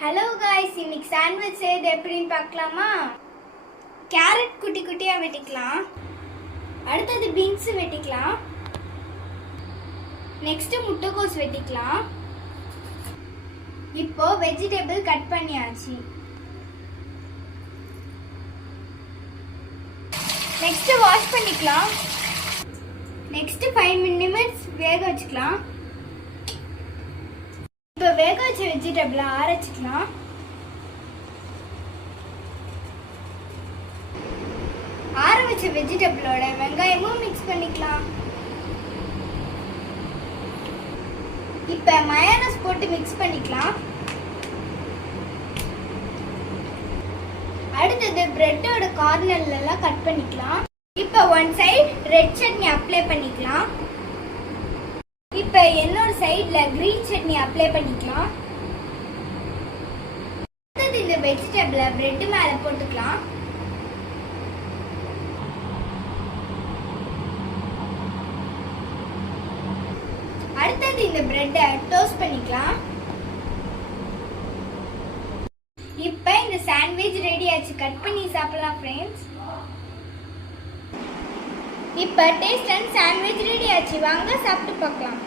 Hello guys, இன்னைக்கு sandwich செய்து எப்படின்னு பார்க்கலாமா? கேரட் குட்டி குட்டியாக வெட்டிக்கலாம். அடுத்தது பீன்ஸ் வெட்டிக்கலாம். நெக்ஸ்ட் முட்டைக்கோஸ் வெட்டிக்கலாம். இப்போ வெஜிடபிள் கட் பண்ணியாச்சு. நெக்ஸ்ட் வாஷ் பண்ணிக்கலாம். நெக்ஸ்ட் 5 நிமிட்ஸ் வேக வச்சுக்கலாம். இப்போ வேக வச்ச வெஜிடபிளை ஆற வச்சுக்கலாம். ஆற வச்ச வெஜிடபிளோட வெங்காயமும் மிக்ஸ் பண்ணிக்கலாம். இப்போ மயோனைஸ் போட்டு மிக்ஸ் பண்ணிக்கலாம். அடுத்தது பிரெட்டோட கார்னர்ல எல்லாம் கட் பண்ணிக்கலாம். இப்போ one side red chutney apply பண்ணிக்கலாம். இப்போ இன்னொரு சைடுல கிரீன் சட்னி அப்ளை பண்ணிக்கலாம். அடுத்தது இந்த வெஜிடபிளை பிரெட் மேல போட்டுக்கலாம். அடுத்தது இந்த பிரெட்டை டோஸ்ட் பண்ணிக்கலாம். இப்போ இந்த சாண்ட்விச் ரெடி ஆச்சு. கட் பண்ணி சாப்பிடலாம் ஃப்ரெண்ட்ஸ். இப்போ டேஸ்ட் அண்ட் சாண்ட்விச் ரெடி ஆச்சு. வாங்க சாப்பிட்டு பார்க்கலாம்.